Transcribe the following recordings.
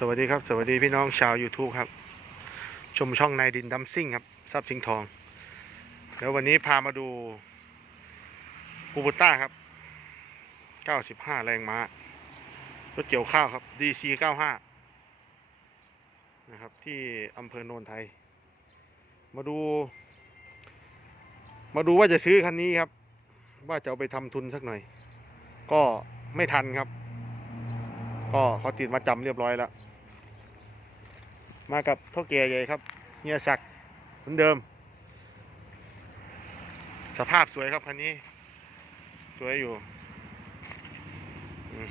สวัสดีครับ สวัสดีพี่น้องชาว YouTube ครับ ชมช่องนายดินดัมซิ่งครับทรัพย์สิงทอง แล้ววันนี้พามาดูคูบูต้าครับ 95 แรงม้ารถเกี่ยวข้าวครับ DC 95 นะครับ ที่อำเภอโนนไทย มาดู มาดูว่าจะซื้อคันนี้ครับ ว่าจะเอาไปทำทุนสักหน่อย ก็ไม่ทันครับก็เขาติดมาจำเรียบร้อยแล้ว มากับเท่าแก่ใหญ่ครับเฮียศักดิ์เหมือนเดิม สภาพสวยครับคันนี้ สวยอยู่อืม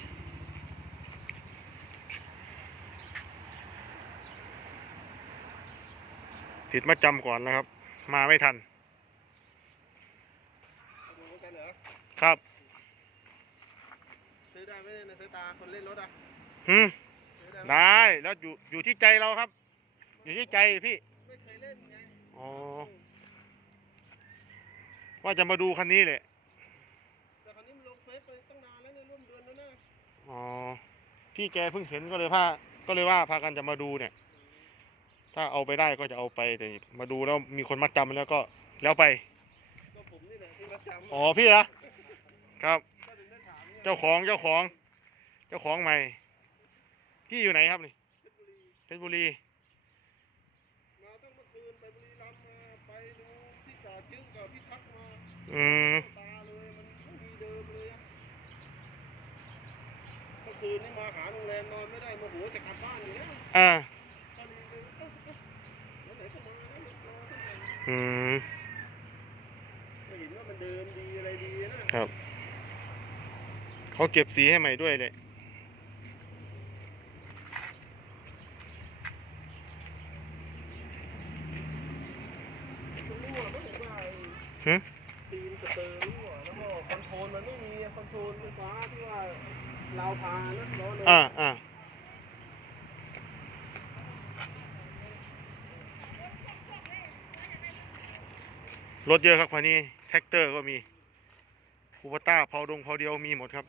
ติดมาจำก่อนนะครับ มาไม่ทันดูเหมือนกันเหรอครับ ซื้อได้ไหมในสายตาคนเล่นรถอะหืมซื้อได้ไหมได้แล้วอยู่อยู่ที่ใจเราครับ อยู่ที่ใจพี่ไม่เคยเล่นไงอ๋อว่าจะมาดูคันนี้แหละแต่คราวนี้มันลงเฟซไปตั้งนานแล้วเนี่ยร่วมเดือนแล้วนะอ๋อพี่แกเพิ่งเห็นก็เลยพาก็เลยว่าพากันจะมาดูเนี่ย ถ้าเอาไปได้ก็จะเอาไปแต่มาดูแล้วมีคนมัดจำแล้วก็แล้วไปก็ผมนี่แหละที่รับจำอ๋อพี่เหรอครับก็ถึงได้ถามเนี่ยเจ้าของเจ้าของ เจ้าของใหม่พี่อยู่ไหนครับนี่เพชรบุรีมาตั้งเมื่อคื นไปบุรีรัมย์มาไปดูที่จอดจึ้งกับพี่ทักมาอืมตาเลยมันไม่มีเดิมเลยอะเมื่อคืนนี่มาหาโรงแรมนอนไม่ได้โมโหจะกลับบ้านอยู่แล้วอ่าก็เลยเอ๊ะเอ๊ะไหนๆก็มาแล้วรอตั้งแต่อืมไม่เห็นว่ามันเดิมดีอะไรดีนะครับ เขาเก็บสีให้ใหม่ด้วยเลย มันรั่วก็ถึงว่าไอ้ หึตีนสเตอร์รั่วแล้วก็คอนโทรลมันไม่มีคอนโทรลไฟฟ้าที่ว่าเราวพานะล้อเลยอ่าอ่ารถเยอะครับคันนี้ แท็กเตอร์ก็มีคูปต้าเผาดงเผาเดียวมีหมดครับ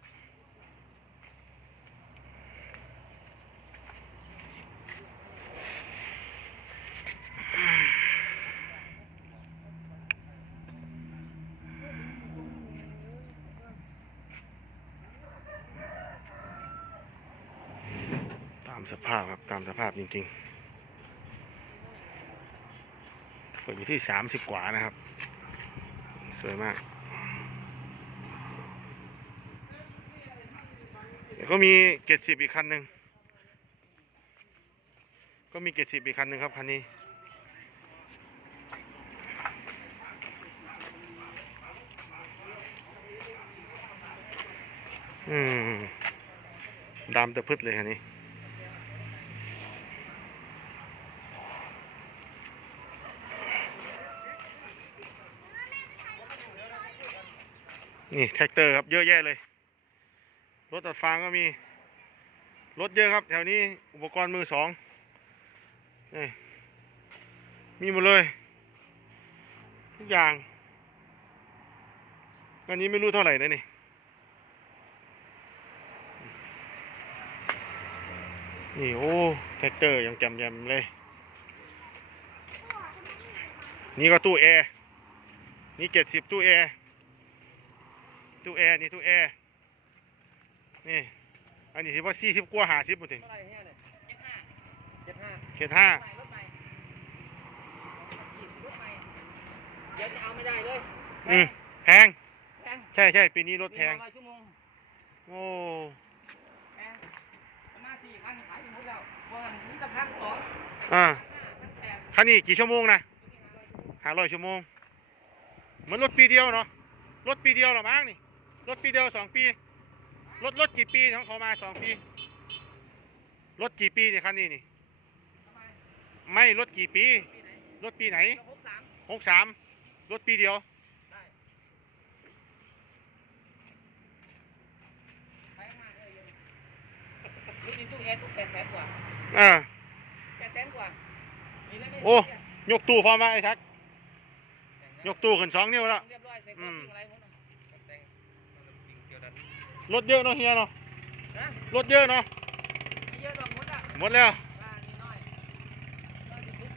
ตาม สภาพครับตามสภาพจริงๆเปิดอยู่ที่สามสิบกว่านะครับ สวยมากเดี๋ยวก็มีเจ็ดสิบอีกคันหนึ่งก็มีเจ็ดสิบอีกคันหนึ่งครับคันนี้อืมดำตะพึดเลยคันนี้ นี่แท็กเตอร์ครับเยอะแยะเลย รถตัดฟางก็มี รถเยอะครับ แถวนี้อุปกรณ์มือสองนี่มีหมดเลย ทุกอย่าง อันนี้ไม่รู้เท่าไหร่นะนี่นี่โอ้แท็กเตอร์ยังแจำยมเลย นี่ก็ตู้แอร์นี่เจ็ดสิบตู้แอร์ ตู้แอร์นี่ตู้แอร์นี่อันนี้สิว่าสี่สิบกว่าห้าสิบหมดถึงเท่าไหร่เนี่ยเนี่ยเจ็ดห้าเจ็ดห้าเขตห้ารถใหม่รถใหม่เดี๋ยวจะเอาไม่ได้เลยอืมแพงแพงใช่ใช่ปีนี้รถแพงมีมาร้อยชั่วโมงโอ้แพงประมาณสี่พันขายถึงหมดแล้วเพราะมันมีแต่พันสองอ่าห้าพันแปดคันนี้กี่ชั่วโมงนะห้าร้อยชั่วโมงเหมือนรถปีเดียวเนาะรถปีเดียวเหรอมั้งนี่ รถปีเดียวสองปี รถรถกี่ปีของเขามาสองปี รถกี่ปีเนี่ยคันนี้นี่ทำไมไม่รถกี่ปีปีไหนรถปีไหนก็หกสามหกสามรถปีเดียวได้ไปมากเลยรถจริงตู้แอร์ตู้แปดแสนกว่าอ่าแปดแสนกว่ามีแล้วไม่โอ้ ยกตู้พอมาไอ้ทัก ยกตู้ขึ้นสองนิ้วแล้วเรียบร้อยใส่กอืระมสิ่งอะไรหมดน่ะแต่งเกี่ยวดัน รถเยอะเนาะเฮียเนาะนะรถเยอะเนาะไม่เยอะหรอกหมดอะหมดแล้วค่านี่น้อยน้อยที่สุด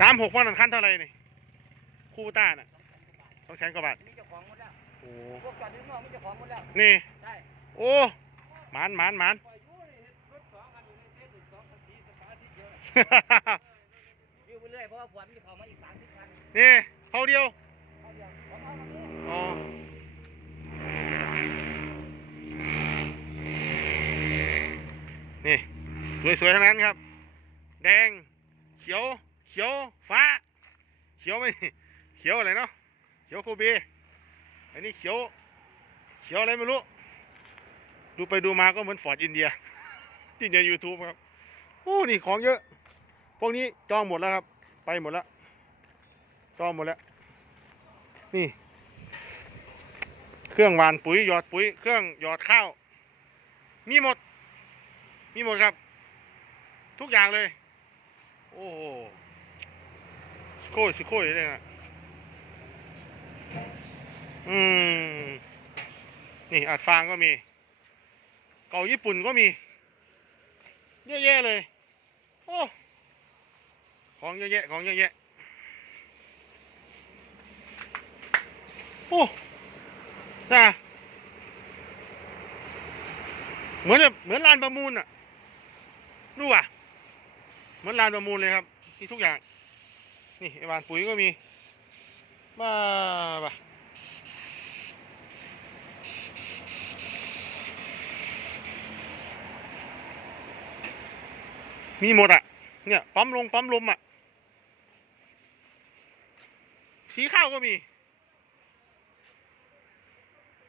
สามหกพันคันเท่าไหร่นี่คูต้าน่ะสองแสนกว่าบาทมีเจ้าของหมดแล้วโอ้พวกจอดที่นอกมีเจ้าของหมดแล้วนี่ใช่โอ้หมานหมานหมาน ปล่อยอยู่นี่เฮ็ดรถสองคันอยู่ในเส้นอีกสองคันสีสตาร์ทที่เดียวอยู่ไปเรื่อยเพราะว่าผัวมันจะเข้ามาอีกสามสิบคันนี่เท่าเดียวเอาเดียวของเอาคันนี้อ๋อ นี่ สวยๆทั้งนั้นครับ แดง เขียว เขียว ฟ้า เขียวไหมเขียวอะไรเนาะ เขียวโคเบอันนี้เขียว เขียวอะไรไม่รู้ ดูไปดูมาก็เหมือนฟอร์ดอินเดีย ที่ในยูทูบครับโอ้นี่ของเยอะ พวกนี้จองหมดแล้วครับ ไปหมดแล้ว จองหมดแล้ว นี่ เครื่องหวานปุ๋ยหยอดปุ๋ย เครื่องหยอดข้าว มีหมด มีหมดครับ ทุกอย่างเลย โอ้โหสโคยสโคยเลยนะอืม นี่อัดฟางก็มี เก่าญี่ปุ่นก็มี เยอะแยะเลย โอ้ของเยอะแยะ ของเยอะแยะ โอ้นะเหมือนแบบเหมือนลานประมูลอะ รู้ป่ะเหมือนลานประมูลเลยครับมีทุกอย่าง นี่ไอ้บานปุ๋ยก็มีบ้าบ่ะมีหมดอะ เนี่ยปั๊มลงปั๊มลมอะ สีข้าวก็มี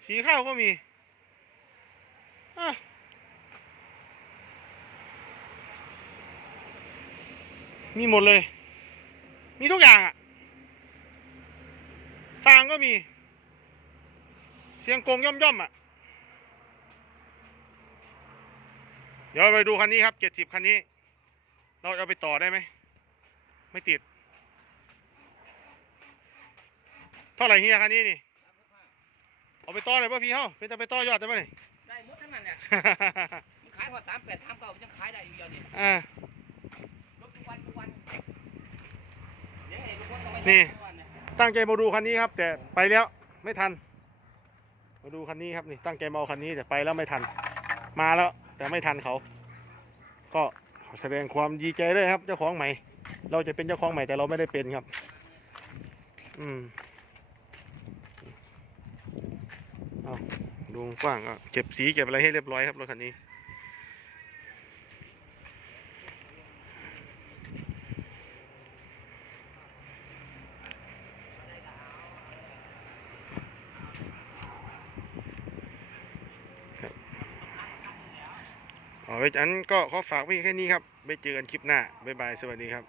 สีข้าวก็มีอะ มีหมดเลย มีทุกอย่างอะฟางก็มี เสียงกงย่อมย่อมๆอะเดี๋ยวไปดูคันนี้ครับเจ็ดสิบคันนี้ เราจะเอาไปต่อได้ไหม ไม่ติด เท่าไหร่เฮียคันนี้นี่ เอาไปต่อเลยป่ะพี่เฮ้าเป็นจะไปต่อยอดได้ป่ะนี่ได้หมดทั้งนั้นเนี่ย มันขายพอสามแปดสามเก้ามันยังขายได้อยู่เดียวนี่อ่า รถทุกวันทุกวันเดี๋ยวไอ้ทุกค นี่ ตั้งใจมาดูคันนี้ครับ แต่ไปแล้วไม่ทัน มาดูคันนี้ครับนี่ตั้งใจมาเอาคันนี้แต่ไปแล้วไม่ทัน มาแล้ว แต่ไม่ทันเขา ก็แสดงความดีใจด้วยครับ เจ้าของใหม่ เราจะเป็นเจ้าของใหม่แต่เราไม่ได้เป็นครับ อืมเอาดูกว้างก็เก็บสีเก็บอะไรให้เรียบร้อยครับรถคันนี้ ไว้อันก็ขอฝากไว้แค่นี้ครับไปเจอกันคลิปหน้าบ๊ายบายสวัสดีครับ